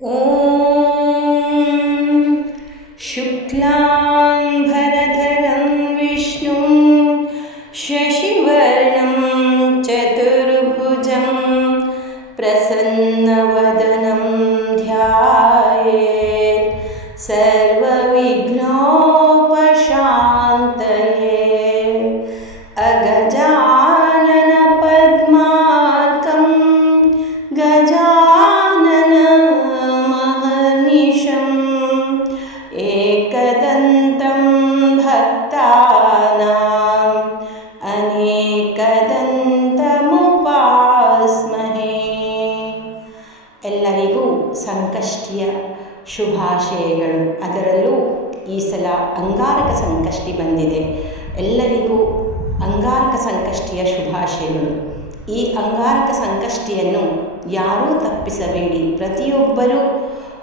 ॐ शुक्लाम्बरधरं विष्णुं शशिवर्णं चतुर्भुजं प्रसन्नवदनं ध्यायेत् सर्वविघ्नोपशान्तये। अगजानन पद्मार्कं एकदन्तं भक्तानाम् अनेकದಂತಮುಪಾಸ್ಮಹೇ। ಎಲ್ಲರಿಗೂ ಸಂಕಷ್ಟಿಯ ಶುಭಾಶಯಗಳು. ಅದರಲ್ಲೂ ಈ ಸಲ ಅಂಗಾರಕ ಸಂಕಷ್ಟಿ ಬಂದಿದೆ. ಎಲ್ಲರಿಗೂ ಅಂಗಾರಕ ಸಂಕಷ್ಟಿಯ ಶುಭಾಶಯಗಳು. ಈ ಅಂಗಾರಕ ಸಂಕಷ್ಟಿಯನ್ನು ಯಾರೂ ತಪ್ಪಿಸಬೇಡಿ. ಪ್ರತಿಯೊಬ್ಬರೂ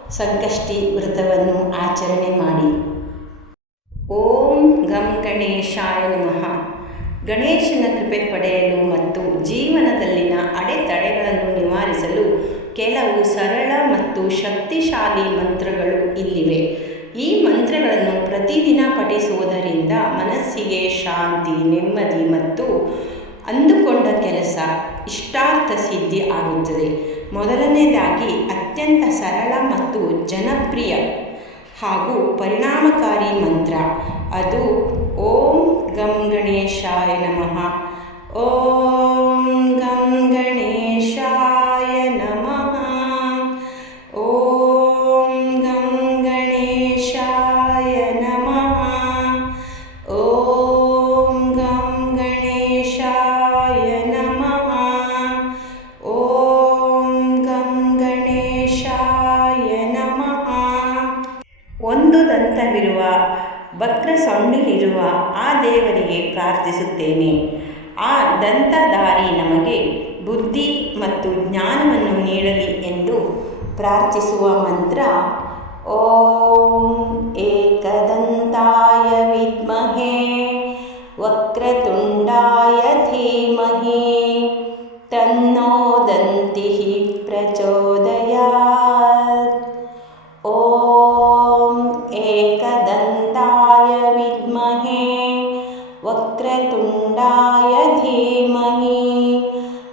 ಸಂಕಷ್ಟಿ ವ್ರತವನ್ನು ಆಚರಣೆ ಮಾಡಿ. ಓಂ ಗಂ ಗಣೇಶಾಯ ನಮಃ. ಗಣೇಶನ ಕೃಪೆ ಪಡೆಯಲು ಮತ್ತು ಜೀವನದಲ್ಲಿನ ಅಡೆತಡೆಗಳನ್ನು ನಿವಾರಿಸಲು ಕೆಲವು ಸರಳ ಮತ್ತು ಶಕ್ತಿಶಾಲಿ ಮಂತ್ರಗಳು ಇಲ್ಲಿವೆ. ಈ ಮಂತ್ರಗಳನ್ನು ಪ್ರತಿದಿನ ಪಠಿಸುವುದರಿಂದ ಮನಸ್ಸಿಗೆ ಶಾಂತಿ, ನೆಮ್ಮದಿ ಮತ್ತು ಅಂದುಕೊಂಡ ಕೆಲಸ ಇಷ್ಟಾರ್ಥ ಸಿದ್ಧಿ ಆಗುತ್ತದೆ. ಮೊದಲನೇದಾಗಿ ಅತ್ಯಂತ ಸರಳ ಮತ್ತು ಜನಪ್ರಿಯ ಹಾಗೂ ಪರಿಣಾಮಕಾರಿ ಮಂತ್ರ, ಅದು ಓಂ ಗಂ ಗಣೇಶಾಯ ನಮಃ. ಓಂ ಗಂ ಗಣೇಶಾಯ ನಮಃ. ಓಂ ಗಂ ಗಣೇಶಾಯ ನಮಃ. ಓಂ ಗಂ ಗಣೇಶಾಯ ನಮಃ. ಓಂ ಗಂ ಗಣೇಶಾಯ ನಮಃ. ಒಂದು ದಂತವಿರುವ ವಕ್ರ ಸೊಂಡಿಲಿರುವ ಆ ದೇವರಿಗೆ ಪ್ರಾರ್ಥಿಸುತ್ತೇನೆ. ಆ ದಂತಧಾರಿ ನಮಗೆ ಬುದ್ಧಿ ಮತ್ತು ಜ್ಞಾನವನ್ನು ನೀಡಲಿ ಎಂದು ಪ್ರಾರ್ಥಿಸುವ ಮಂತ್ರ ಓಂ ಏಕದಂತಾಯ ವಿದ್ಮಹೇ ವಕ್ರತುಂಡಾಯ ಧೀಮಹಿ ತನ್ನೋ ದಂತಿಃ ಪ್ರಚೋದಯಾತ್. ಓಂ ಏಕದಂತಾಯ ವಿದ್ಮಹೇ ವಕ್ರತುಂಡಾಯ ಧೀಮಹಿ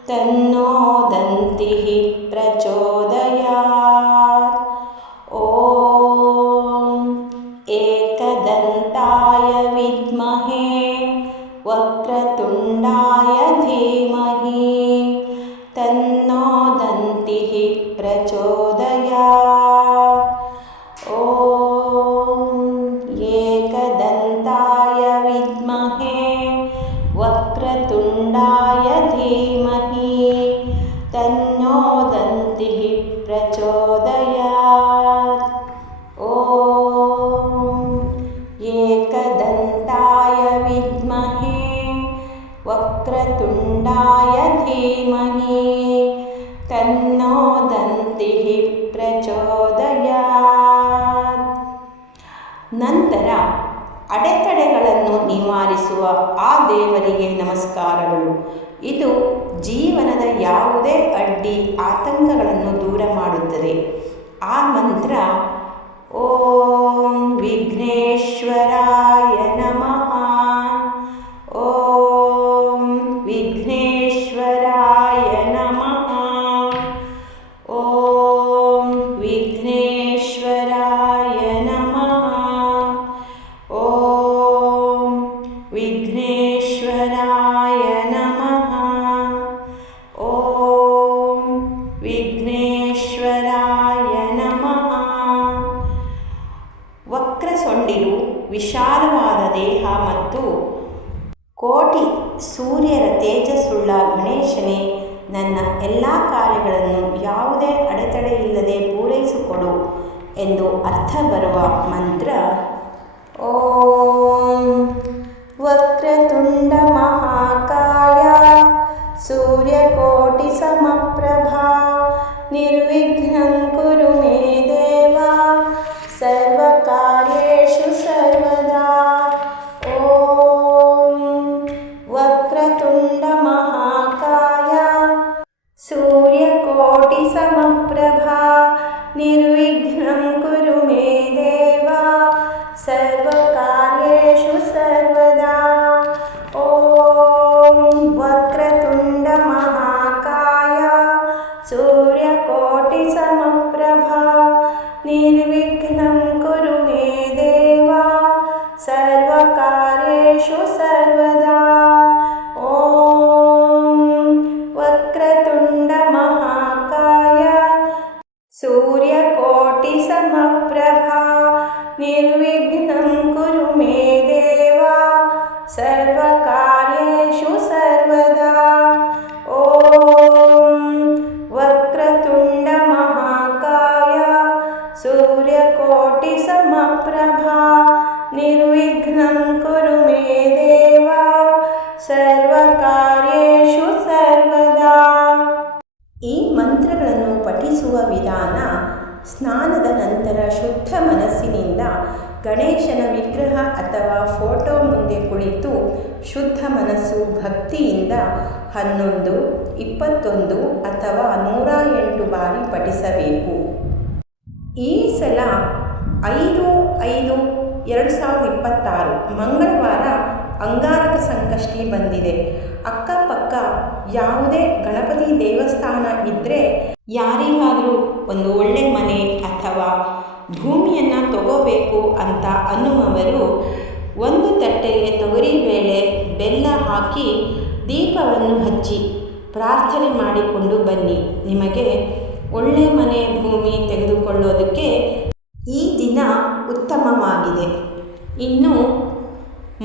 ತನ್ನೋ ದಂತಿಃ ಪ್ರಚೋದಯಾತ್. ಓಂ ಏಕದಂತಾಯ ವಿದ್ಮಹೇ ವಕ್ರತುಂಡಾಯ ಧೀಮಹಿ ತನ್ನೋ ದಂತಿಃ ಪ್ರಚೋದಯಾತ್. ಓಂ ಏಕದಂತಾಯ ವಿದ್ಮಹೇ ವಕ್ರತುಂಡಾಯ ಧೀಮಹಿ ತನ್ನೋ ದಂತಿಃ ಪ್ರಚೋದಯಾತ್. ಓಂ ಏಕದಂತಾಯ ವಿದ್ಮಹೇ ವಕ್ರತುಂಡಾಯ ಧೀಮಹಿ ತನ್ನೋ ದಂತಿಃ ಪ್ರಚೋದಯಾತ್. ನಂತರ ಅಡೆತಡೆಗಳನ್ನು ನಿವಾರಿಸುವ ಆ ದೇವರಿಗೆ ನಮಸ್ಕಾರಗಳು. ಇದು ಜೀವನದ ಯಾವುದೇ ಅಡ್ಡಿ ಆತಂಕಗಳನ್ನು ದೂರ ಮಾಡುತ್ತದೆ. ಆ ಮಂತ್ರ ಓಂ ವಿಘ್ನೇಶ್ವರಾಯ ನಮಃ. ಓಂ ವಿಘ್ನೇಶ್ವರಾಯ ನಮಃ. ಓಂ ವಿಘ್ನೇಶ್ವರಾಯ ನಮಃ. ಓಂ ವಿಘ್ನೇಶ್ವರಾಯ ನಮಃ. ಓಂ ವಿಘ್ನೇಶ್ವರಾಯ ನಮಃ. ವಕ್ರ ಸೊಂಡಿಲು, ವಿಶಾಲವಾದ ದೇಹ ಮತ್ತು ಕೋಟಿ ಸೂರ್ಯರ ತೇಜಸ್ಸುಳ್ಳ ಗಣೇಶನೇ, ನನ್ನ ಎಲ್ಲ ಕಾರ್ಯಗಳನ್ನು ಯಾವುದೇ ಅಡೆತಡೆಯಿಲ್ಲದೆ ಪೂರೈಸಿಕೊಡು ಎಂದು ಅರ್ಥ ಬರುವ ಮಂತ್ರ ಓಂ ವಕ್ರತುಂಡ ಮಹಾಕಾಯ ಸೂರ್ಯಕೋಟಿ ಸಮಪ್ರಭಾ ನಿರ್ವಿಘ್ನಂ ಕುರು ಮೇ ದೇವ ಸರ್ವಕಾರ್ಯೇಷು ಸರ್ವದಾ. ಓಂ ವಕ್ರತುಂಡ ಮಹಾಕಾಯ ಸೂರ್ಯಕೋಟಿ ಸಮಪ್ರಭಾ ನಿರ್ವಿಘ್ನಂ ಕುರು ಮೇ ದೇವ ಸರ್ವಕಾರ್ಯೇಷು ಸರ್ವದಾ. ಓಂ ವಕ್ರತುಂಡ ಮಹಾಕಾಯ ಸೂರ್ಯಕೋಟಿ ಸಮಪ್ರಭಾ ನಿರ್ವಿಘ್ನಂ ಕುರು ಮೇ ದೇವ ಸರ್ವಕಾರ್ಯೇಷು ಸರ್ವದಾ. ಓಂ ವಕ್ರತುಂಡ ಮಹಾಕಾಯ ಸೂರ್ಯಕೋಟಿ ಸಮಪ್ರಭಾ ನಿರ್ವಿಘ್ನಂ ಕುರು ಮೇ ದೇವ ಸರ್ವಕಾರ್ಯೇಷು ಸರ್ವದಾ. ಓಂ ವಕ್ರತುಂಡ ಮಹಾಕಾಯ ಸೂರ್ಯಕೋಟಿ ಸಮಪ್ರಭಾ ನಿರ್ವಿಘ್ನಂ ಕುರು ಮೇ ದೇವ ಸರ್ವಕಾರ್ಯೇಷು ಸರ್ವದಾ. ಈ ಮಂತ್ರಗಳನ್ನು ಪಠಿಸುವ ವಿಧಾನ: ಸ್ನಾನದ ನಂತರ ಶುದ್ಧ ಮನಸ್ಸಿನಿಂದ ಗಣೇಶನ ವಿಗ್ರಹ ಅಥವಾ ಫೋಟೋ ಮುಂದೆ ಕುಳಿತು ಶುದ್ಧ ಮನಸ್ಸು ಭಕ್ತಿಯಿಂದ 11, 21 ಅಥವಾ 108 ಬಾರಿ ಪಠಿಸಬೇಕು. ಈ ಸಲ 5/5/2026 ಮಂಗಳವಾರ ಅಂಗಾರಕ ಸಂಕಷ್ಟಿ ಬಂದಿದೆ. ಅಕ್ಕಪಕ್ಕ ಯಾವುದೇ ಗಣಪತಿ ದೇವಸ್ಥಾನ ಇದ್ದರೆ ಯಾರಿಗಾದರೂ ಒಂದು ಒಳ್ಳೆ ಮನೆ ಅಥವಾ ಭೂಮಿಯನ್ನು ತಗೋಬೇಕು ಅಂತ ಅನ್ನುವವರು ಒಂದು ತಟ್ಟೆಗೆ ತೊಗರಿಬೇಳೆ ಬೆಲ್ಲ ಹಾಕಿ ದೀಪವನ್ನು ಹಚ್ಚಿ ಪ್ರಾರ್ಥನೆ ಮಾಡಿಕೊಂಡು ಬನ್ನಿ. ನಿಮಗೆ ಒಳ್ಳೆ ಮನೆ ಭೂಮಿ ತೆಗೆದುಕೊಳ್ಳೋದಕ್ಕೆ ಈ ದಿನ ಉತ್ತಮವಾಗಿದೆ. ಇನ್ನು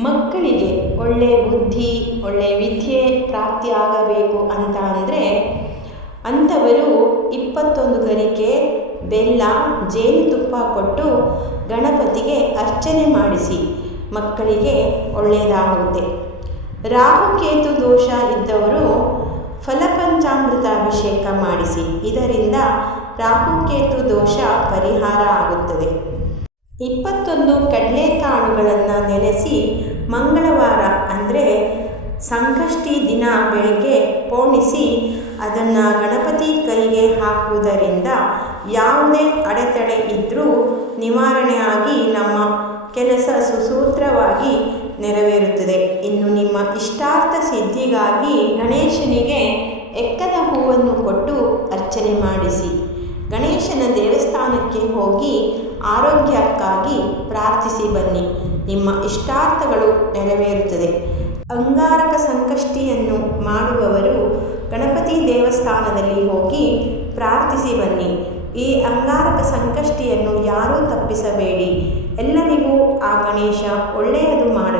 ಮಕ್ಕಳಿಗೆ ಒಳ್ಳೆಯ ಬುದ್ಧಿ ಒಳ್ಳೆಯ ವಿದ್ಯೆ ಪ್ರಾಪ್ತಿಯಾಗಬೇಕು ಅಂತ ಅಂದರೆ ಅಂಥವರು 21 ಗರಿಕೆ ಬೆಲ್ಲ ಜೇನುತುಪ್ಪ ಕೊಟ್ಟು ಗಣಪತಿಗೆ ಅರ್ಚನೆ ಮಾಡಿಸಿ ಮಕ್ಕಳಿಗೆ ಒಳ್ಳೆಯದಾಗುತ್ತೆ. ರಾಹುಕೇತು ದೋಷ ಇದ್ದವರು ಫಲಪಂಚಾಮೃತ ಅಭಿಷೇಕ ಮಾಡಿಸಿ. ಇದರಿಂದ ರಾಹುಕೇತು ದೋಷ ಪರಿಹಾರ ಆಗುತ್ತದೆ. 21 ಕಡಲೆಕಾಳುಗಳನ್ನು ನೆನೆಸಿ ಮಂಗಳವಾರ ಅಂದರೆ ಸಂಕಷ್ಟಿ ದಿನ ಬೆಳಗ್ಗೆ ಪೋಣಿಸಿ ಅದನ್ನು ಗಣಪತಿ ಕೈಗೆ ಹಾಕುವುದರಿಂದ ಯಾವುದೇ ಅಡೆತಡೆ ಇದ್ದರೂ ನಿವಾರಣೆಯಾಗಿ ನಮ್ಮ ಕೆಲಸ ಸುಸೂತ್ರವಾಗಿ ನೆರವೇರುತ್ತದೆ. ಇನ್ನು ನಿಮ್ಮ ಇಷ್ಟಾರ್ಥ ಸಿದ್ಧಿಗಾಗಿ ಗಣೇಶನಿಗೆ ಎಕ್ಕದ ಹೂವನ್ನು ಕೊಟ್ಟು ಅರ್ಚನೆ ಮಾಡಿಸಿ. ಗಣೇಶನ ದೇವಸ್ಥಾನಕ್ಕೆ ಹೋಗಿ ಆರೋಗ್ಯಕ್ಕಾಗಿ ಪ್ರಾರ್ಥಿಸಿ ಬನ್ನಿ. ನಿಮ್ಮ ಇಷ್ಟಾರ್ಥಗಳು ನೆರವೇರುತ್ತದೆ. ಅಂಗಾರಕ ಸಂಕಷ್ಟಿಯನ್ನು ಮಾಡುವವರು ಗಣಪತಿ ದೇವಸ್ಥಾನದಲ್ಲಿ ಹೋಗಿ ಪ್ರಾರ್ಥಿಸಿ ಬನ್ನಿ. ಈ ಅಂಗಾರಕ ಸಂಕಷ್ಟಿಯನ್ನು ಯಾರೂ ತಪ್ಪಿಸಬೇಡಿ. ಎಲ್ಲರಿಗೂ ಆ ಗಣೇಶ ಒಳ್ಳೆಯದು ಮಾಡಲಿ.